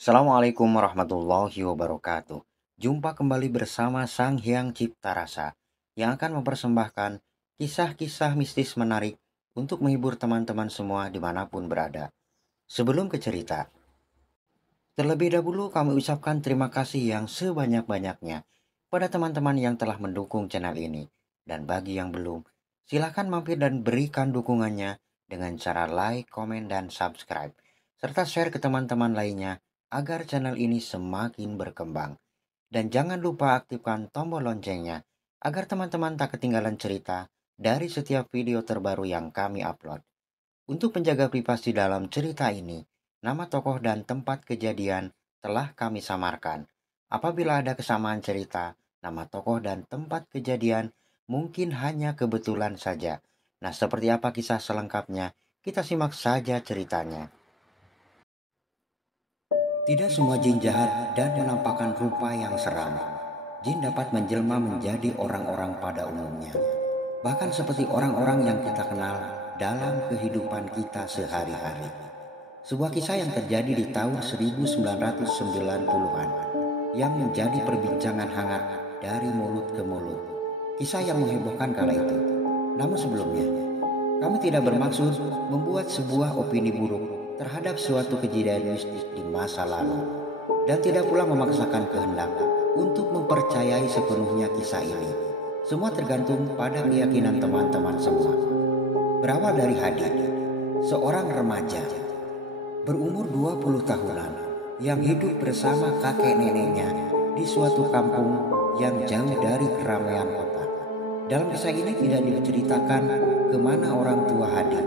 Assalamualaikum warahmatullahi wabarakatuh. Jumpa kembali bersama Sang Hyang Cipta Rasa yang akan mempersembahkan kisah-kisah mistis menarik untuk menghibur teman-teman semua dimanapun berada. Sebelum ke cerita, terlebih dahulu kami ucapkan terima kasih yang sebanyak-banyaknya pada teman-teman yang telah mendukung channel ini. Dan bagi yang belum, silahkan mampir dan berikan dukungannya dengan cara like, komen, dan subscribe. Serta share ke teman-teman lainnya agar channel ini semakin berkembang. Dan jangan lupa aktifkan tombol loncengnya agar teman-teman tak ketinggalan cerita dari setiap video terbaru yang kami upload. Untuk penjaga privasi dalam cerita ini, nama tokoh dan tempat kejadian telah kami samarkan. Apabila ada kesamaan cerita, nama tokoh dan tempat kejadian mungkin hanya kebetulan saja. Nah, seperti apa kisah selengkapnya? Kita simak saja ceritanya. Tidak semua jin jahat dan menampakkan rupa yang seram. Jin dapat menjelma menjadi orang-orang pada umumnya. Bahkan seperti orang-orang yang kita kenal dalam kehidupan kita sehari-hari. Sebuah kisah yang terjadi di tahun 1990-an yang menjadi perbincangan hangat dari mulut ke mulut. Kisah yang menghebohkan kala itu. Namun sebelumnya, kami tidak bermaksud membuat sebuah opini buruk terhadap suatu kejadian mistis di masa lalu, dan tidak pula memaksakan kehendak untuk mempercayai sepenuhnya kisah ini. Semua tergantung pada keyakinan teman-teman semua. Berawal dari Hadi, seorang remaja berumur 20 tahunan yang hidup bersama kakek neneknya di suatu kampung yang jauh dari keramaian kota. Dalam kisah ini tidak diceritakan kemana orang tua Hadi,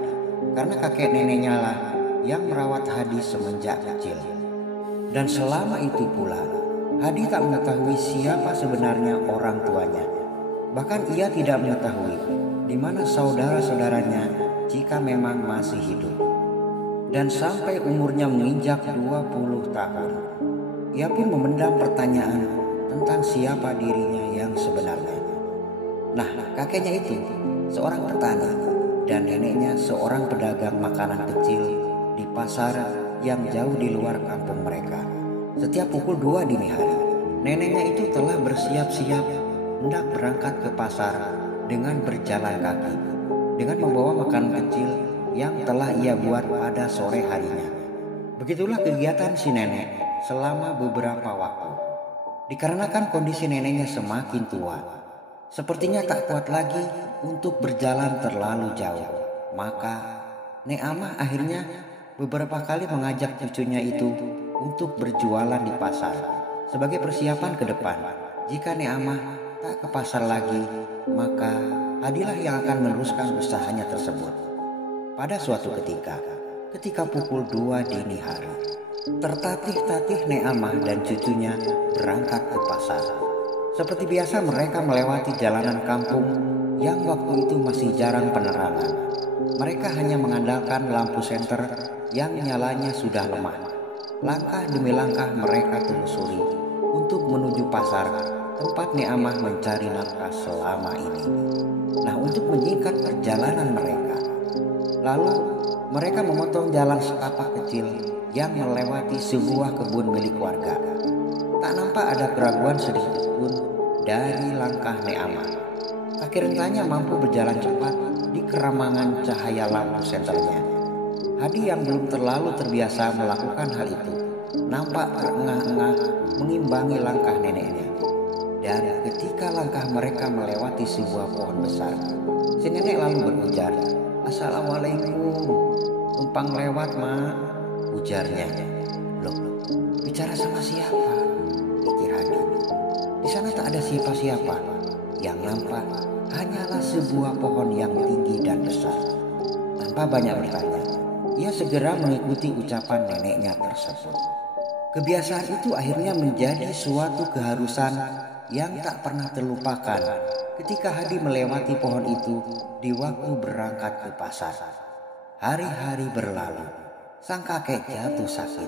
karena kakek neneknya lah yang merawat Hadi semenjak kecil. Dan selama itu pula, Hadi tak mengetahui siapa sebenarnya orang tuanya. Bahkan ia tidak mengetahui di mana saudara-saudaranya jika memang masih hidup. Dan sampai umurnya menginjak 20 tahun, ia pun memendam pertanyaan tentang siapa dirinya yang sebenarnya. Nah, kakeknya itu seorang petani dan neneknya seorang pedagang makanan kecil di pasar yang jauh di luar kampung mereka. Setiap pukul 2 dini hari, neneknya itu telah bersiap-siap hendak berangkat ke pasar dengan berjalan kaki, dengan membawa makanan kecil yang telah ia buat pada sore harinya. Begitulah kegiatan si nenek selama beberapa waktu. Dikarenakan kondisi neneknya semakin tua, sepertinya tak kuat lagi untuk berjalan terlalu jauh, maka Nek Amah akhirnya beberapa kali mengajak cucunya itu untuk berjualan di pasar sebagai persiapan ke depan. Jika Nek Amah tak ke pasar lagi, maka Hadilah yang akan meneruskan usahanya tersebut. Pada suatu ketika pukul 2 dini hari, tertatih-tatih Nek Amah dan cucunya berangkat ke pasar. Seperti biasa mereka melewati jalanan kampung yang waktu itu masih jarang penerangan. Mereka hanya mengandalkan lampu senter yang nyalanya sudah lemah. Langkah demi langkah mereka telusuri untuk menuju pasar tempat Nek Amah mencari nafkah selama ini. Nah, untuk menyingkat perjalanan mereka, lalu mereka memotong jalan setapak kecil yang melewati sebuah kebun milik warga. Tak nampak ada keraguan sedikit pun dari langkah Nek Amah. Kaki rentanya mampu berjalan cepat di keramangan cahaya lampu senternya. Hadi yang belum terlalu terbiasa melakukan hal itu nampak terengah-engah mengimbangi langkah neneknya. Dan ketika langkah mereka melewati sebuah pohon besar, si nenek lalu berujar, "Assalamualaikum, numpang lewat mak," ujarnya. "Loh, bicara sama siapa?" pikir Hadi. Di sana tak ada siapa-siapa. Yang nampak hanyalah sebuah pohon yang tinggi dan besar. Tanpa banyak bertanya, ia segera mengikuti ucapan neneknya tersebut. Kebiasaan itu akhirnya menjadi suatu keharusan yang tak pernah terlupakan ketika Hadi melewati pohon itu di waktu berangkat ke pasar. Hari-hari berlalu, sang kakek jatuh sakit.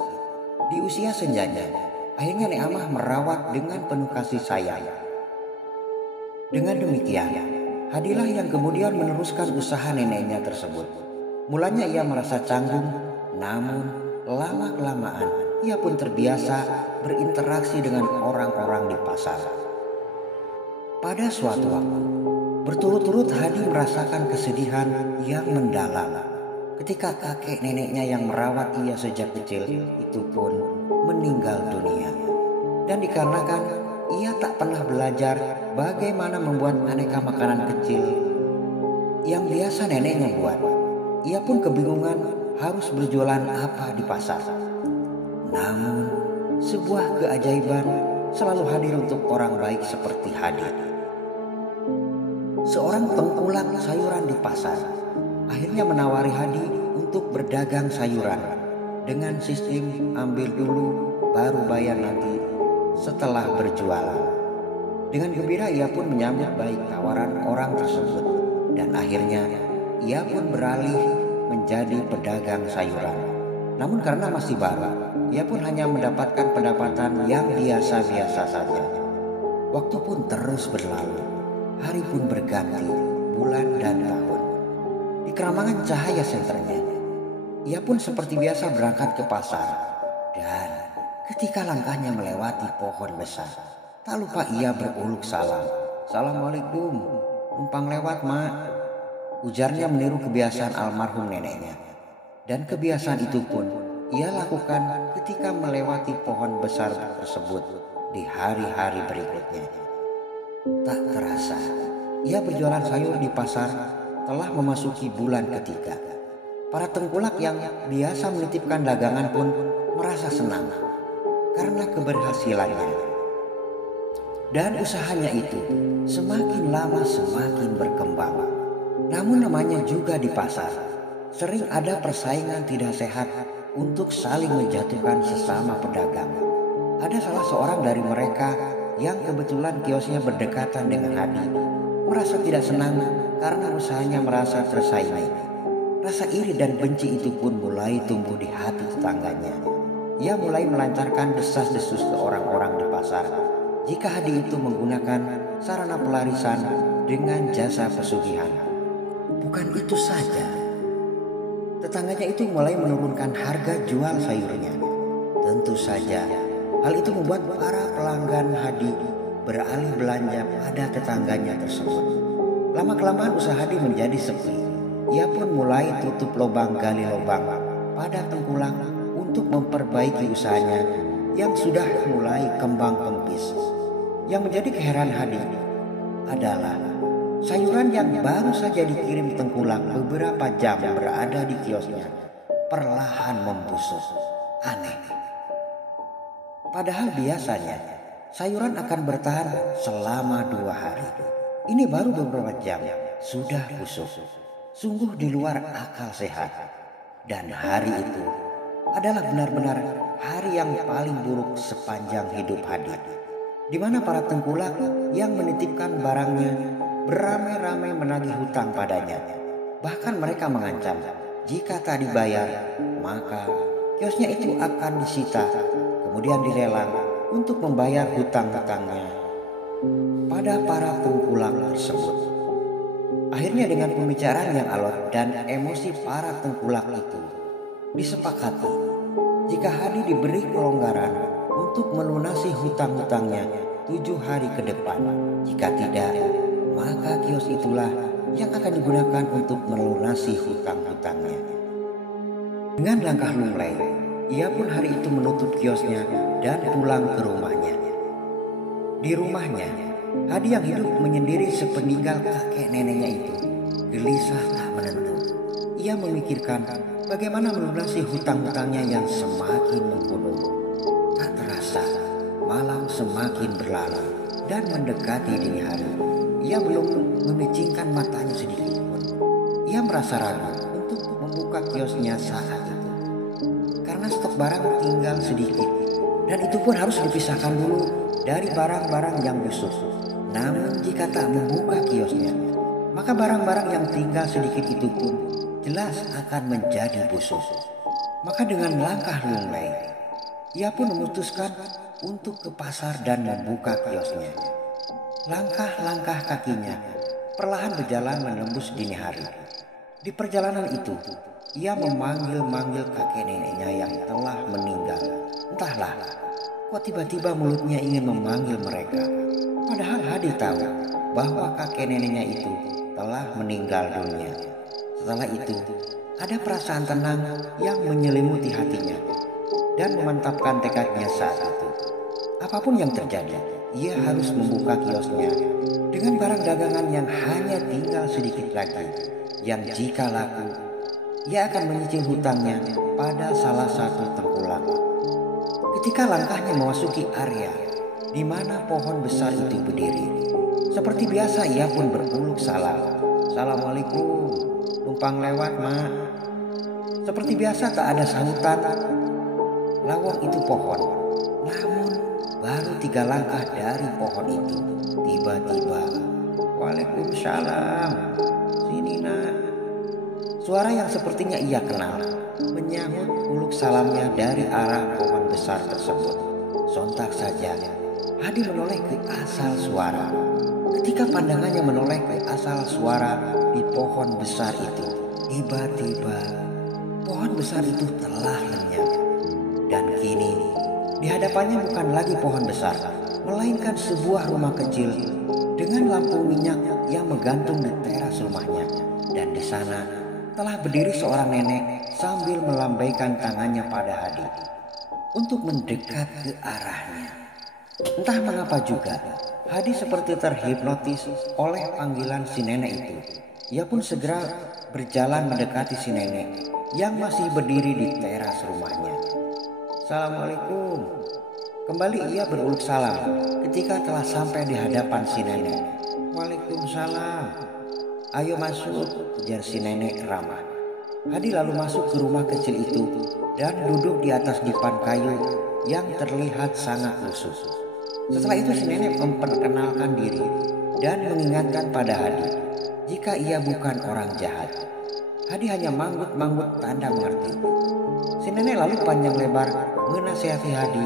Di usia senjanya, akhirnya Nek Amah merawat dengan penuh kasih sayang. Dengan demikian, Hadilah yang kemudian meneruskan usaha neneknya tersebut. Mulanya ia merasa canggung, namun lama-kelamaan ia pun terbiasa berinteraksi dengan orang-orang di pasar. Pada suatu waktu, berturut-turut Hadi merasakan kesedihan yang mendalam ketika kakek neneknya yang merawat ia sejak kecil itu pun meninggal dunia. Dan dikarenakan ia tak pernah belajar bagaimana membuat aneka makanan kecil yang biasa neneknya buat, ia pun kebingungan harus berjualan apa di pasar. Namun, sebuah keajaiban selalu hadir untuk orang baik seperti Hadi. Seorang tengkulak sayuran di pasar akhirnya menawari Hadi untuk berdagang sayuran dengan sistem ambil dulu baru bayar nanti setelah berjualan. Dengan gembira ia pun menyambut baik tawaran orang tersebut dan akhirnya ia pun beralih menjadi pedagang sayuran. Namun karena masih baru, ia pun hanya mendapatkan pendapatan yang biasa-biasa saja. Waktu pun terus berlalu. Hari pun berganti, bulan dan tahun. Di keramangan cahaya senternya, ia pun seperti biasa berangkat ke pasar. Dan ketika langkahnya melewati pohon besar, tak lupa ia beruluk salam. "Assalamualaikum, numpang lewat mak," ujarnya meniru kebiasaan almarhum neneknya. Dan kebiasaan itu pun ia lakukan ketika melewati pohon besar tersebut di hari-hari berikutnya. Tak terasa, ia berjualan sayur di pasar telah memasuki bulan ketiga. Para tengkulak yang biasa menitipkan dagangan pun merasa senang karena keberhasilannya. Dan usahanya itu semakin lama semakin berkembang. Namun namanya juga di pasar, sering ada persaingan tidak sehat untuk saling menjatuhkan sesama pedagang. Ada salah seorang dari mereka yang kebetulan kiosnya berdekatan dengan Hadi merasa tidak senang karena usahanya merasa tersaingi. Rasa iri dan benci itu pun mulai tumbuh di hati tetangganya. Ia mulai melancarkan desas-desus ke orang-orang di pasar jika Hadi itu menggunakan sarana pelarisan dengan jasa pesugihan. Bukan itu saja, tetangganya itu mulai menurunkan harga jual sayurnya. Tentu saja hal itu membuat para pelanggan Hadi beralih belanja pada tetangganya tersebut. Lama-kelamaan usaha Hadi menjadi sepi. Ia pun mulai tutup lubang gali lubang pada tengkulak untuk memperbaiki usahanya yang sudah mulai kembang kempis. Yang menjadi keheranan Hadi adalah sayuran yang baru saja dikirim tengkulak beberapa jam berada di kiosnya perlahan membusuk. Aneh. Padahal biasanya sayuran akan bertahan selama 2 hari. Ini baru beberapa jam sudah busuk. Sungguh di luar akal sehat. Dan hari itu adalah benar-benar hari yang paling buruk sepanjang hidup Hadi. Di mana para tengkulak yang menitipkan barangnya beramai-ramai menagih hutang padanya. Bahkan mereka mengancam jika tak dibayar maka kiosnya itu akan disita kemudian dilelang untuk membayar hutang-hutangnya pada para tengkulak tersebut. Akhirnya dengan pembicaraan yang alot dan emosi para tengkulak itu disepakati jika Hadi diberi kelonggaran untuk melunasi hutang-hutangnya 7 hari ke depan. Jika tidak, maka kios itulah yang akan digunakan untuk melunasi hutang-hutangnya. Dengan langkah lunglai, ia pun hari itu menutup kiosnya dan pulang ke rumahnya. Di rumahnya, Hadi yang hidup menyendiri sepeninggal kakek neneknya itu gelisah tak menentu. Ia memikirkan bagaimana melunasi hutang-hutangnya yang semakin menggunung. Tak terasa, malam semakin berlalu dan mendekati dini hari. Ia belum memicingkan matanya sedikit pun. Ia merasa ragu untuk membuka kiosnya saat itu. Karena stok barang tinggal sedikit dan itu pun harus dipisahkan dulu dari barang-barang yang busuk. Namun jika tak membuka kiosnya, maka barang-barang yang tinggal sedikit itu pun jelas akan menjadi busuk. Maka dengan langkah lunglai, ia pun memutuskan untuk ke pasar dan membuka kiosnya. Langkah-langkah kakinya perlahan berjalan menembus dini hari. Di perjalanan itu, ia memanggil-manggil kakek neneknya yang telah meninggal. Entahlah, kok tiba-tiba mulutnya ingin memanggil mereka. Padahal Hadi tahu bahwa kakek neneknya itu telah meninggal dunia. Setelah itu, ada perasaan tenang yang menyelimuti hatinya dan memantapkan tekadnya saat itu. Apapun yang terjadi, ia harus membuka kiosnya dengan barang dagangan yang hanya tinggal sedikit lagi, yang jika laku, ia akan menyicil hutangnya pada salah satu tengkulak. Ketika langkahnya memasuki area di mana pohon besar itu berdiri, seperti biasa ia pun berpeluk salam. Assalamualaikum, numpang lewat mak. Seperti biasa tak ada sahutan. Lawang itu pohon, namun baru 3 langkah dari pohon itu, tiba-tiba, Waalaikumsalam, sini nak. Suara yang sepertinya ia kenal menyahut peluk salamnya dari arah pohon besar tersebut. Sontak saja Hadi menoleh ke asal suara. Ketika pandangannya menoleh ke asal suara di pohon besar itu, tiba-tiba pohon besar itu telah lenyap. Dan kini di hadapannya bukan lagi pohon besar, melainkan sebuah rumah kecil dengan lampu minyak yang menggantung di teras rumahnya. Dan di sana telah berdiri seorang nenek sambil melambaikan tangannya pada Hadi untuk mendekat ke arahnya. Entah mengapa juga, Hadi seperti terhipnotis oleh panggilan si nenek itu. Ia pun segera berjalan mendekati si nenek yang masih berdiri di teras rumahnya. Assalamualaikum. Kembali ia beruluk salam ketika telah sampai di hadapan si nenek. Waalaikumsalam. Ayo masuk, ujar si nenek ramah. Hadi lalu masuk ke rumah kecil itu dan duduk di atas dipan kayu yang terlihat sangat lusuh. Setelah itu si nenek memperkenalkan diri dan mengingatkan pada Hadi jika ia bukan orang jahat. Hadi hanya manggut-manggut tanda mengerti. Si nenek lalu panjang lebar menasihati Hadi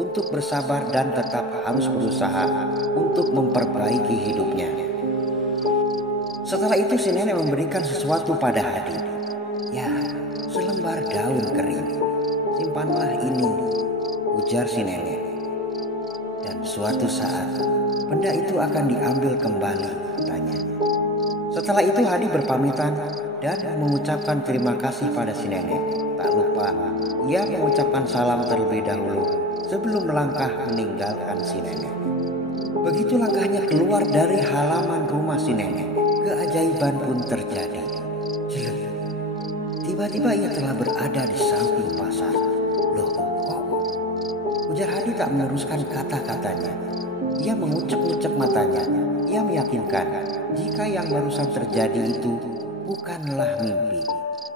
untuk bersabar dan tetap harus berusaha untuk memperbaiki hidupnya. Setelah itu si nenek memberikan sesuatu pada Hadi. Ya, selembar daun kering. Simpanlah ini, ujar si nenek. Dan suatu saat benda itu akan diambil kembali, katanya. Setelah itu Hadi berpamitan dan mengucapkan terima kasih pada si nenek. Tak lupa ia mengucapkan salam terlebih dahulu sebelum melangkah meninggalkan si nenek. Begitu langkahnya keluar dari halaman rumah si nenek, keajaiban pun terjadi. Tiba-tiba ia telah berada di samping pasar. Loh, kok? Ujar Hadi tak meneruskan kata-katanya. Ia mengucek-ucek matanya. Ia meyakinkan jika yang barusan terjadi itu bukanlah mimpi,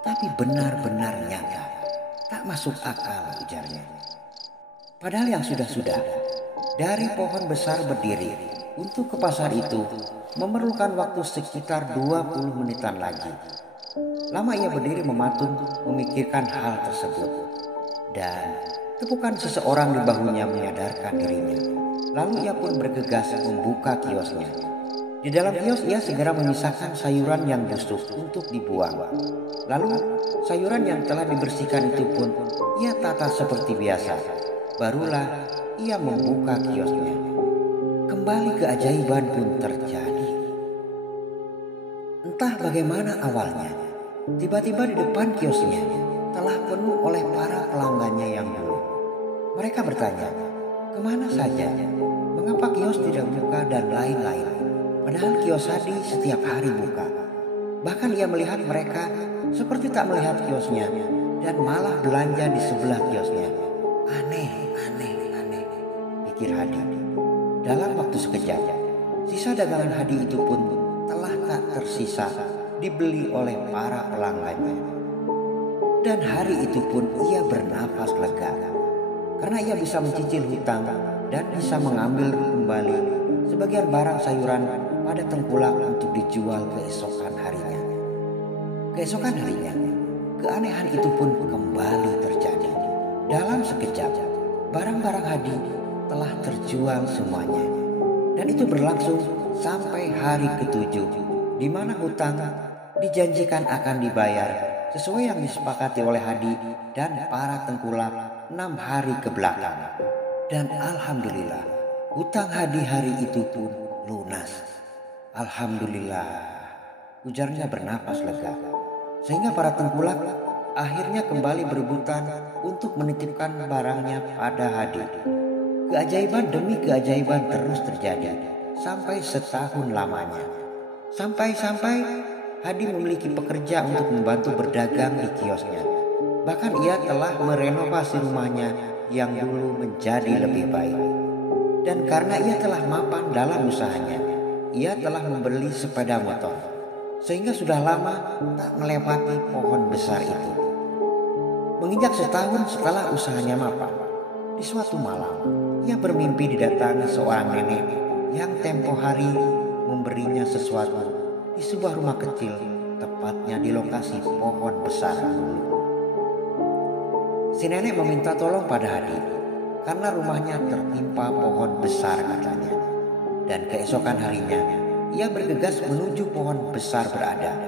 tapi benar-benar nyata. Tak masuk akal, ujarnya. Padahal yang sudah-sudah, dari pohon besar berdiri untuk ke pasar itu memerlukan waktu sekitar 20 menitan lagi. Lama ia berdiri mematung memikirkan hal tersebut. Dan tepukan seseorang di bahunya menyadarkan dirinya. Lalu ia pun bergegas membuka kiosnya. Di dalam kios ia segera memisahkan sayuran yang busuk untuk dibuang. Lalu sayuran yang telah dibersihkan itu pun ia tata seperti biasa. Barulah ia membuka kiosnya. Kembali keajaiban pun terjadi. Entah bagaimana awalnya, tiba-tiba di depan kiosnya telah penuh oleh para pelanggannya yang dulu. Mereka bertanya, kemana saja? Mengapa kios tidak buka dan lain-lain? Padahal kios Hadi setiap hari buka. Bahkan ia melihat mereka seperti tak melihat kiosnya dan malah belanja di sebelah kiosnya. Aneh, pikir Hadi. Dalam waktu sekejap, sisa dagangan Hadi itu pun telah tak tersisa dibeli oleh para pelanggannya. Dan hari itu pun ia bernafas lega karena ia bisa mencicil hutang dan bisa mengambil kembali sebagian barang sayuran pada tengkulak untuk dijual keesokan harinya. Keesokan harinya, keanehan itu pun kembali terjadi. Dalam sekejap, barang-barang Hadi telah terjual semuanya. Dan itu berlangsung sampai hari ke-7, di mana hutang dijanjikan akan dibayar sesuai yang disepakati oleh Hadi dan para tengkulak 6 hari ke belakang. Dan alhamdulillah, hutang Hadi hari itu pun lunas. Alhamdulillah, ujarnya bernapas lega. Sehingga para tengkulak akhirnya kembali berebutan untuk menitipkan barangnya pada Hadi. Keajaiban demi keajaiban terus terjadi sampai setahun lamanya. Sampai-sampai Hadi memiliki pekerja untuk membantu berdagang di kiosnya. Bahkan ia telah merenovasi rumahnya yang dulu menjadi lebih baik. Dan karena ia telah mapan dalam usahanya, ia telah membeli sepeda motor. Sehingga sudah lama tak melewati pohon besar itu. Menginjak setahun setelah usahanya mapan, di suatu malam ia bermimpi didatangi seorang nenek yang tempo hari memberinya sesuatu di sebuah rumah kecil, tepatnya di lokasi pohon besar. Si nenek meminta tolong pada Hadi karena rumahnya tertimpa pohon besar katanya. Dan keesokan harinya ia bergegas menuju pohon besar berada.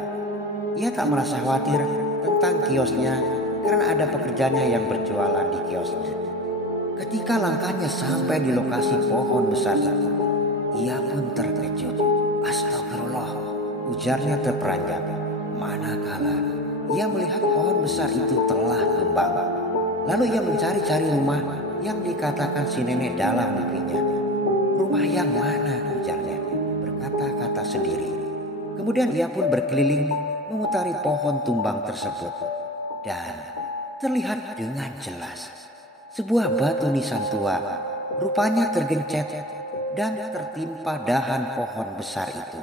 Ia tak merasa khawatir tentang kiosnya karena ada pekerjanya yang berjualan di kiosnya. Ketika langkahnya sampai di lokasi pohon besar itu, ia pun terkejut. Astagfirullah, ujarnya terperanjat. Manakala ia melihat pohon besar itu telah tumbang. Lalu ia mencari-cari rumah yang dikatakan si nenek dalam mimpinya. Rumah yang mana, ujarnya, berkata-kata sendiri. Kemudian ia pun berkeliling memutari pohon tumbang tersebut. Dan terlihat dengan jelas sebuah batu nisan tua, rupanya tergencet dan tertimpa dahan pohon besar itu.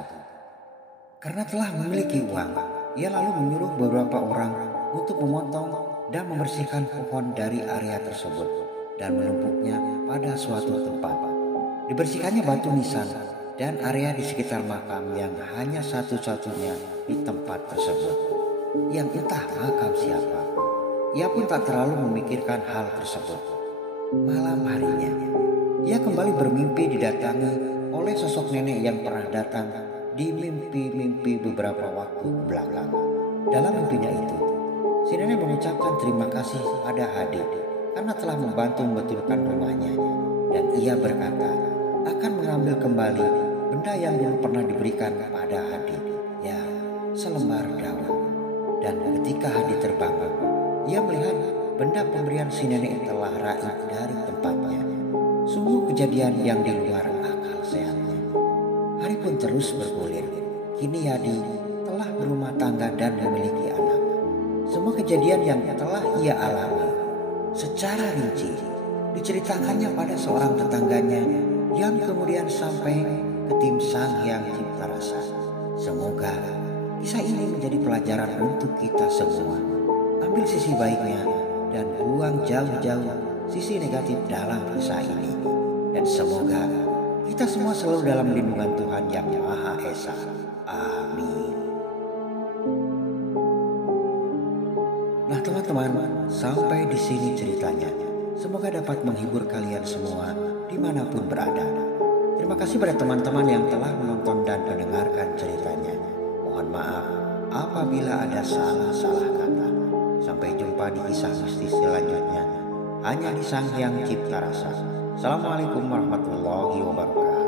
Karena telah memiliki uang, ia lalu menyuruh beberapa orang untuk memotong dan membersihkan pohon dari area tersebut dan menumpuknya pada suatu tempat. Dibersihkannya batu nisan dan area di sekitar makam yang hanya satu-satunya di tempat tersebut, yang entah makam siapa. Ia pun tak terlalu memikirkan hal tersebut. Malam harinya, ia kembali bermimpi didatangi oleh sosok nenek yang pernah datang di mimpi-mimpi beberapa waktu belakang. Dalam mimpinya itu, si nenek mengucapkan terima kasih pada Hadi karena telah membantu membetulkan rumahnya. Dan ia berkata akan mengambil kembali benda yang dulu pernah diberikan pada Hadi, ya, selembar daun. Dan ketika Hadi terbangun, ia melihat benda pemberian si nenek telah raib dari tempatnya. Sungguh kejadian yang di luar akal sehatnya. Hari pun terus bergulir. Kini Hadi telah berumah tangga dan memiliki anak. Semua kejadian yang telah ia alami secara rinci diceritakannya pada seorang tetangganya yang kemudian sampai ke tim Sang Hyang Cipta Rasa. Semoga kisah ini menjadi pelajaran untuk kita semua. Ambil sisi baiknya dan buang jauh-jauh sisi negatif dalam kisah ini. Dan semoga kita semua selalu dalam lindungan Tuhan yang Maha Esa. Amin. Nah teman-teman, sampai di sini ceritanya. Semoga dapat menghibur kalian semua dimanapun berada. Terima kasih pada teman-teman yang telah menonton dan mendengarkan ceritanya. Mohon maaf apabila ada salah-salah kata. Sampai jumpa di kisah mistis selanjutnya hanya di Sang Hyang Cipta Rasa. Assalamualaikum warahmatullahi wabarakatuh.